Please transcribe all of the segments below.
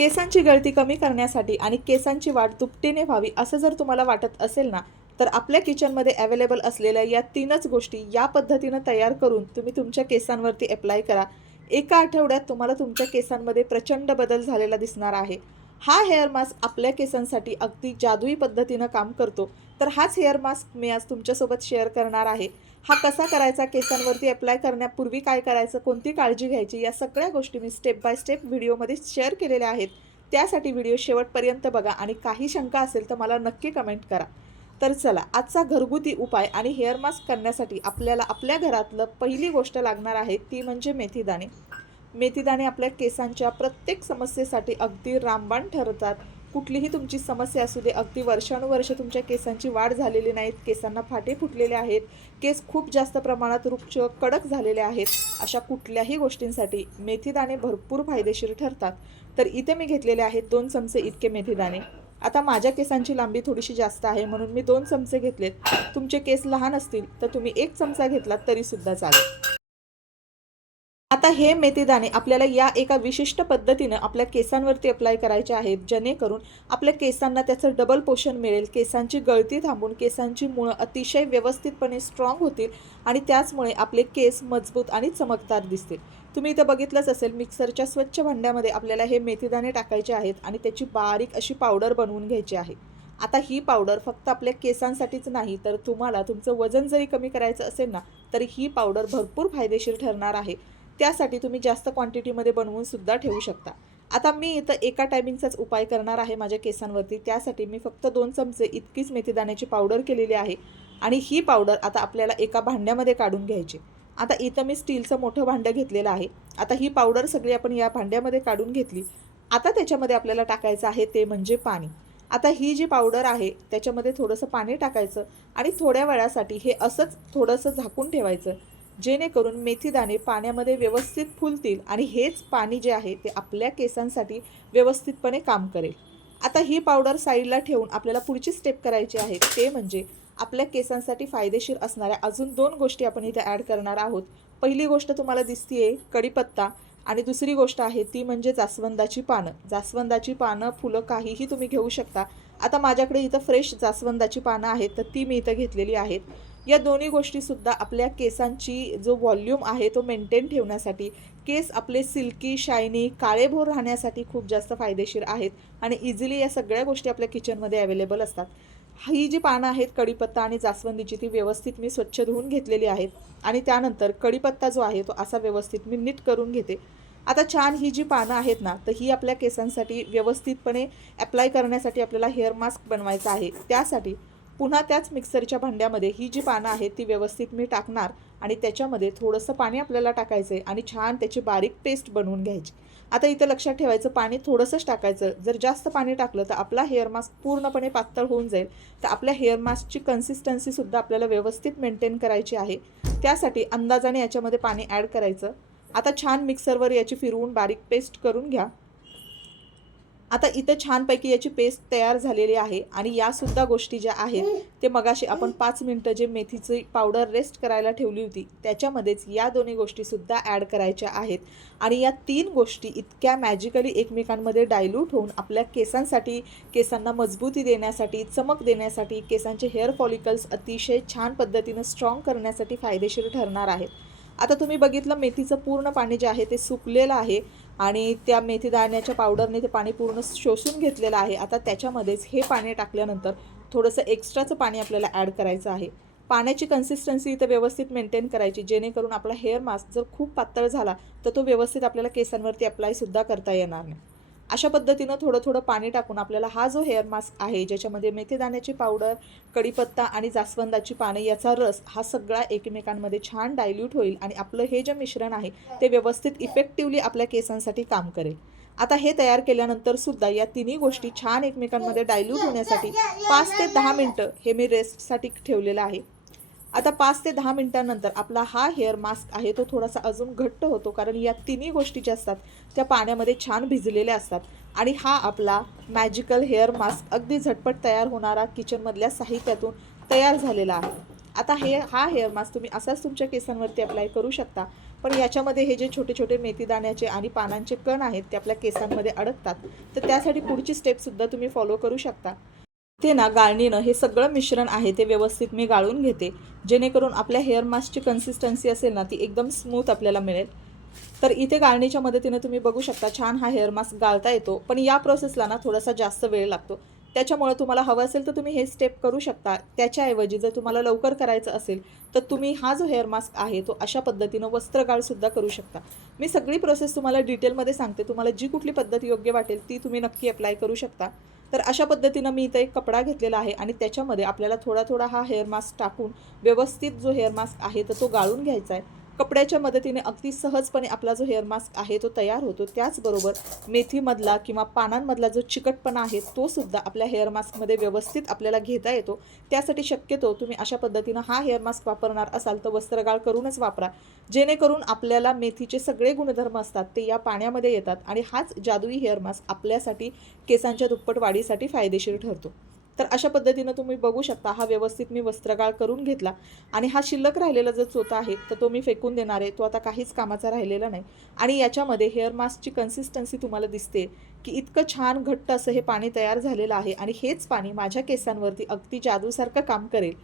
केसांची गळती कमी करण्यासाठी आणि केसांची वाढ दुपटीने व्हावी असं जर तुम्हाला वाटत असेल ना, तर आपल्या किचनमध्ये अवेलेबल असलेल्या या 3च गोष्टी या पद्धतीनं तयार करून तुम्ही तुमच्या केसांवरती अप्लाय करा. एका आठवड्यात तुम्हाला तुमच्या केसांमध्ये प्रचंड बदल झालेला दिसणार आहे. हा हेअर मास्क आपल्या केसांसाठी अगदी जादुई पद्धतीनं काम करतो. तर हाच हेअर मास्क मी आज तुमच्यासोबत शेअर करणार आहे. हा कसा करायचा, केसांवरती अप्लाय करण्यापूर्वी काय करायचं, कोणती काळजी घ्यायची, या सगळ्या गोष्टी मी स्टेप बाय स्टेप व्हिडिओमध्ये शेअर केलेल्या आहेत. त्यासाठी व्हिडिओ शेवटपर्यंत बघा आणि काही शंका असेल तर मला नक्की कमेंट करा. तर चला, आजचा घरगुती उपाय आणि हेअर मास्क करण्यासाठी आपल्याला आपल्या घरातलं पहिली गोष्ट लागणार आहे ती म्हणजे मेथीदाणे. मेथीदाणे आपल्या केसांच्या प्रत्येक समस्येसाठी अगदी रामबाण ठरतात. कुठलीही तुमची समस्या असू दे, अगदी वर्षानुवर्ष तुमच्या केसांची वाढ झालेली नाहीत, केसांना फाटे फुटलेले आहेत, केस खूप जास्त प्रमाणात रुक्ष कडक झालेले आहेत, अशा कुठल्याही गोष्टींसाठी मेथीदाणे भरपूर फायदेशीर ठरतात. तर इथे मी घेतलेले आहेत 2 चमचे इतके मेथीदाणे. आता माझ्या केसांची लांबी थोडीशी जास्त आहे म्हणून मी 2 चमचे घेतलेत. तुमचे केस लहान असतील तर तुम्ही 1 चमचा घेतलात तरीसुद्धा चालेल. आता हे मेथीदाणे आपल्याला या एका विशिष्ट पद्धतीनं आपल्या केसांवरती अप्लाय करायचे आहेत, जेणेकरून आपल्या केसांना त्याचं डबल पोषण मिळेल, केसांची गळती थांबून केसांची मुळं अतिशय व्यवस्थितपणे स्ट्रॉंग होतील आणि त्याचमुळे आपले केस मजबूत आणि चमकदार दिसतील. तुम्ही इथं बघितलंच असेल, मिक्सरच्या स्वच्छ भांड्यामध्ये आपल्याला हे मेथीदाणे टाकायचे आहेत आणि त्याची बारीक अशी पावडर बनवून घ्यायची आहे. आता ही पावडर फक्त आपल्या केसांसाठीच नाही, तर तुम्हाला तुमचं वजन जरी कमी करायचं असेल ना, तरी ही पावडर भरपूर फायदेशीर ठरणार आहे. त्यासाठी तुम्ही जास्त क्वांटिटीमध्ये बनवून सुद्धा ठेवू शकता. आता मी इथं एका टायमिंगचाच उपाय करणार आहे माझ्या केसांवरती. त्यासाठी मी फक्त 2 चमचे इतकीच मेथीदाण्याची पावडर केलेली आहे आणि ही पावडर आता आपल्याला एका भांड्यामध्ये काढून घ्यायची. आता इथं मी स्टीलचं मोठं भांडं घेतलेलं आहे. आता ही पावडर सगळी आपण या भांड्यामध्ये काढून घेतली. आता त्याच्यामध्ये आपल्याला टाकायचं आहे ते म्हणजे पाणी. आता ही जी पावडर आहे त्याच्यामध्ये थोडंसं पाणी टाकायचं आणि थोड्या वेळासाठी हे असंच थोडंसं झाकून ठेवायचं, जेणेकरून मेथीदाणे पाण्यामध्ये व्यवस्थित फुलतील आणि हेच पाणी जे आहे ते आपल्या केसांसाठी व्यवस्थितपणे काम करेल. आता ही पावडर साईडला ठेवून आपल्याला पुढची स्टेप करायची आहे, ते म्हणजे आपल्या केसांसाठी फायदेशीर असणाऱ्या अजून 2 गोष्टी आपण इथे ॲड करणार आहोत. पहिली गोष्ट तुम्हाला दिसतीये कढीपत्ता आणि दुसरी गोष्ट आहे ती म्हणजे जास्वंदाची पानं. जास्वंदाची पानं, फुलं काहीही तुम्ही घेऊ शकता. आता माझ्याकडे इथं फ्रेश जास्वंदाची पानं आहेत तर ती मी इथं घेतलेली आहेत. या दोन्ही गोष्टीसुद्धा आपल्या केसांची जो व्हॉल्यूम आहे तो मेंटेन ठेवण्यासाठी, केस आपले सिल्की, शायनी, काळेभोर राहण्यासाठी खूप जास्त फायदेशीर आहेत आणि इझिली या सगळ्या गोष्टी आपल्या किचनमध्ये अवेलेबल असतात. ही जी पानं आहेत कढीपत्ता आणि जास्वंदीची, ती व्यवस्थित मी स्वच्छ धुवून घेतलेली आहेत आणि त्यानंतर कढीपत्ता जो आहे तो असा व्यवस्थित मी नीट करून घेते. आता छान ही जी पानं आहेत ना, तर ही आपल्या केसांसाठी व्यवस्थितपणे अप्लाय करण्यासाठी आपल्याला हेअर मास्क बनवायचा आहे. त्यासाठी पुन्हा त्याच मिक्सरच्या भांड्यामध्ये ही जी पानं आहेत ती व्यवस्थित मी टाकणार आणि त्याच्यामध्ये थोडंसं पाणी आपल्याला टाकायचं आहे आणि छान त्याची बारीक पेस्ट बनवून घ्यायची. आता इथं लक्षात ठेवायचं, पाणी थोडंसंच टाकायचं. जर जास्त पाणी टाकलं तर आपला हेअर मास्क पूर्णपणे पातळ होऊन जाईल. तर आपल्या हेअर मास्कची कन्सिस्टन्सीसुद्धा आपल्याला व्यवस्थित मेंटेन करायची आहे. त्यासाठी अंदाजाने याच्यामध्ये पाणी ॲड करायचं. आता छान मिक्सरवर याची फिरवून बारीक पेस्ट करून घ्या. आता इथं छानपैकी याची पेस्ट तयार झालेली आहे आणि यासुद्धा गोष्टी ज्या आहेत ते मगाशी आपण 5 मिनटं जे मेथीची पावडर रेस्ट करायला ठेवली होती त्याच्यामध्येच या दोन्ही गोष्टीसुद्धा ॲड करायच्या आहेत आणि या 3 गोष्टी इतक्या मॅजिकली एकमेकांमध्ये डायल्यूट होऊन आपल्या केसांसाठी, केसांना मजबूती देण्यासाठी, चमक देण्यासाठी, केसांचे हेअर फॉलिकल्स अतिशय छान पद्धतीनं स्ट्रॉंग करण्यासाठी फायदेशीर ठरणार आहेत. आता तुम्ही बघितलं, मेथीचं पूर्ण पाणी जे आहे ते सुकलेलं आहे आणि त्या मेथीदाण्याच्या पावडरने ते पाणी पूर्ण शोषून घेतलेलं आहे. आता त्याच्यामध्येच हे पाणी टाकल्यानंतर थोडंसं एक्स्ट्राचं पाणी आपल्याला ॲड करायचं आहे. पाण्याची कन्सिस्टन्सी इथं व्यवस्थित मेंटेन करायची, जेणेकरून आपला हेअर मास्क जर खूप पातळ झाला तर तो व्यवस्थित आपल्याला केसांवरती अप्लायसुद्धा करता येणार नाही. अशा पद्धतीनं थोडं थोडं पाणी टाकून आपल्याला हा जो हेअर मास्क आहे, ज्याच्यामध्ये मेथीदाण्याची पावडर, कढीपत्ता आणि जास्वंदाची पाने याचा रस हा सगळा एकमेकांमध्ये छान डायल्यूट होईल आणि आपलं हे जे मिश्रण आहे ते व्यवस्थित इफेक्टिवली आपल्या केसांसाठी काम करेल. आता हे तयार केल्यानंतर सुद्धा या तिन्ही गोष्टी छान एकमेकांमध्ये डायल्यूट होण्यासाठी 5 ते 10 मिनटं हे मी रेस्टसाठी ठेवलेलं आहे. आता 5 ते 10 मिनिटांनंतर आपला हा हेअर मास्क आहे तो थोडासा अजून घट्ट होतो, कारण या तिन्ही गोष्टी ज्या असतात त्या पाण्यामध्ये छान भिजलेल्या असतात आणि हा आपला मॅजिकल हेअर मास्क अगदी झटपट तयार होणारा किचनमधल्या साहित्यातून तयार झालेला आहे. आता हा हेअर मास्क तुम्ही असाच तुमच्या केसांवरती अप्लाय करू शकता पण याच्यामध्ये हे जे छोटे छोटे मेथीदाण्याचे आणि पानांचे कण आहेत ते आपल्या केसांमध्ये अडकतात. तर त्यासाठी पुढची स्टेपसुद्धा तुम्ही फॉलो करू शकता. ते ना गाळणीनं हे सगळं मिश्रण आहे ते व्यवस्थित मी गाळून घेते, जेणेकरून आपल्या हेअर मास्कची कन्सिस्टन्सी असेल ना ती एकदम स्मूथ आपल्याला मिळेल. तर इथे गाळणीच्या मदतीने तुम्ही बघू शकता छान हा हेअर मास्क गाळता येतो, पण या प्रोसेसला ना थोडासा जास्त वेळ लागतो. त्याच्यामुळे तुम्हाला हवं असेल तर तुम्ही हे स्टेप करू शकता. त्याच्याऐवजी जर तुम्हाला लवकर करायचं असेल तर तुम्ही हा जो हेअर मास्क आहे तो अशा पद्धतीनं वस्त्रगाळसुद्धा करू शकता. मी सगळी प्रोसेस तुम्हाला डिटेलमध्ये सांगते. तुम्हाला जी कुठली पद्धत योग्य वाटेल ती तुम्ही नक्की अप्लाय करू शकता. तर अशा पद्धतीनं मी इथं एक कपडा घेतलेला आहे आणि त्याच्यामध्ये आपल्याला थोडा थोडा हा हेअर मास्क टाकून व्यवस्थित जो हेअर मास्क आहे तर तो गाळून घ्यायचा आहे. कपड्याच्या मदतीने अगदी सहजपणे आपला जो हेअर मास्क आहे तो तयार होतो. त्याचबरोबर मेथीमधला किंवा पानांमधला जो चिकटपणा आहे तो सुद्धा आपल्या हेअर मास्कमध्ये व्यवस्थित आपल्याला घेता येतो. त्यासाठी शक्यतो तुम्ही अशा पद्धतीनं हा हेअर मास्क वापरणार असाल तर वस्त्रगाळ करूनच वापरा, जेणेकरून आपल्याला मेथीचे सगळे गुणधर्म असतात ते या पाण्यामध्ये येतात आणि हाच जादुई हेअर मास्क आपल्यासाठी केसांच्या दुप्पट वाढीसाठी फायदेशीर ठरतो. तर अशा पद्धतीनं तुम्ही बघू शकता हा व्यवस्थित मी वस्त्रगाळ करून घेतला आणि हा शिल्लक राहिलेला जो चोथा आहे तर तो मी फेकून देणार आहे. तो आता काहीच कामाचा राहिलेला नाही आणि याच्यामध्ये हेअर मास्कची कन्सिस्टन्सी तुम्हाला दिसते की इतकं छान घट्ट असं हे पाणी तयार झालेलं आहे आणि हेच पाणी माझ्या केसांवरती अगदी जादूसारखं काम करेल.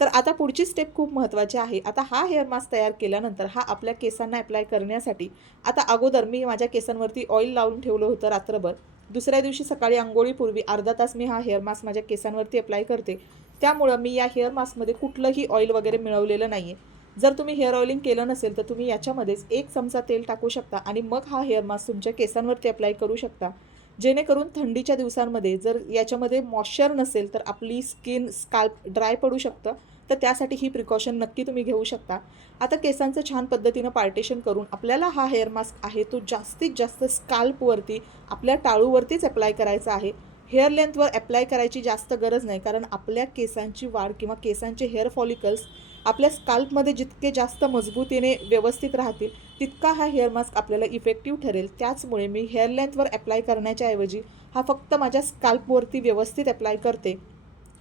तर आता पुढची स्टेप खूप महत्त्वाची आहे. आता हा हेअर मास्क तयार केल्यानंतर हा आपल्या केसांना अप्लाय करण्यासाठी आता अगोदर मी माझ्या केसांवरती ऑइल लावून ठेवलं होतं रात्रभर. दुसऱ्या दिवशी सकाळी अंघोळीपूर्वी अर्धा तास मी हा हेअर मास्क माझ्या केसांवरती अप्लाय करते. त्यामुळं मी या हेअर मास्कमध्ये कुठलंही ऑइल वगैरे मिळवलेलं नाही आहे. जर तुम्ही हेअर ऑइलिंग केलं नसेल तर तुम्ही याच्यामध्येच 1 चमचा तेल टाकू शकता आणि मग हा हेअर मास्क तुमच्या केसांवरती अप्लाय करू शकता. जेणेकरून थंडीच्या दिवसांमध्ये जर याच्यामध्ये मॉइश्चर नसेल तर आपली स्किन स्काल्प ड्राय पडू शकतं. तर त्यासाठी ही प्रिकॉशन नक्की तुम्ही घेऊ शकता. आता केसांचं छान पद्धतीनं पार्टेशन करून आपल्याला हा हेअर मास्क आहे तो जास्तीत जास्त स्काल्पवरती आपल्या टाळूवरतीच अप्लाय करायचा आहे. हेअर लेंथवर अप्लाय करायची जास्त गरज नाही, कारण आपल्या केसांची वाढ किंवा केसांचे हेअर फॉलिकल्स आपल्या स्काल्पमध्ये जितके जास्त मजबूतीने व्यवस्थित राहतील तितका हा हेअर मास्क आपल्याला इफेक्टिव्ह ठरेल. त्याचमुळे मी हेअर लेंथवर अप्लाय करण्याच्या ऐवजी हा फक्त माझ्या स्काल्पवरती व्यवस्थित अप्लाय करते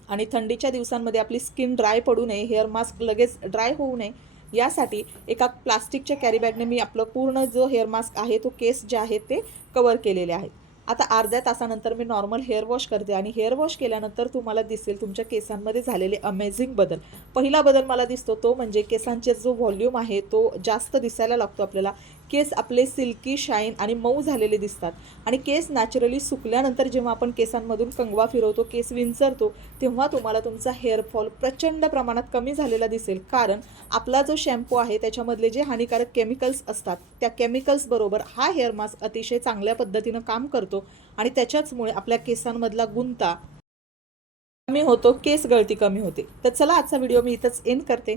आणि थंडीच्या दिवसांमध्ये आपली स्किन ड्राय पडू नये, हेअर मास्क लगेच ड्राय होऊ नये यासाठी एका प्लास्टिकच्या कॅरीबॅगने मी आपलं पूर्ण जो हेअर मास्क आहे तो केस जे आहेत ते कवर केलेले आहेत. आता अर्ध्या तासानंतर मी नॉर्मल हेअर वॉश करते आणि हेअर वॉश केल्यानंतर तुम्हाला दिसेल तुमच्या केसांमध्ये झालेले अमेझिंग बदल. पहिला बदल मला दिसतो तो म्हणजे केसांचे जो व्हॉल्यूम आहे तो जास्त दिसायला लागतो आपल्याला. केस आपले सिल्की शाईन आणि मऊ झालेले दिसतात आणि केस नॅचरली सुकल्यानंतर जेव्हा आपण केसांमधून कंगवा फिरवतो, केस विंचरतो, तेव्हा तुम्हाला तुमचा हेअरफॉल प्रचंड प्रमाणात कमी झालेला दिसेल. कारण आपला जो शॅम्पू आहे त्याच्यामधले जे हानिकारक केमिकल्स असतात त्या केमिकल्सबरोबर हा हेअर मास्क अतिशय चांगल्या पद्धतीनं काम करतो आणि त्याच्याचमुळे आपल्या केसांमधला गुंता कमी होतो, केस गळती कमी होते. तर चला आजचा व्हिडिओ मी इथंच एंड करते.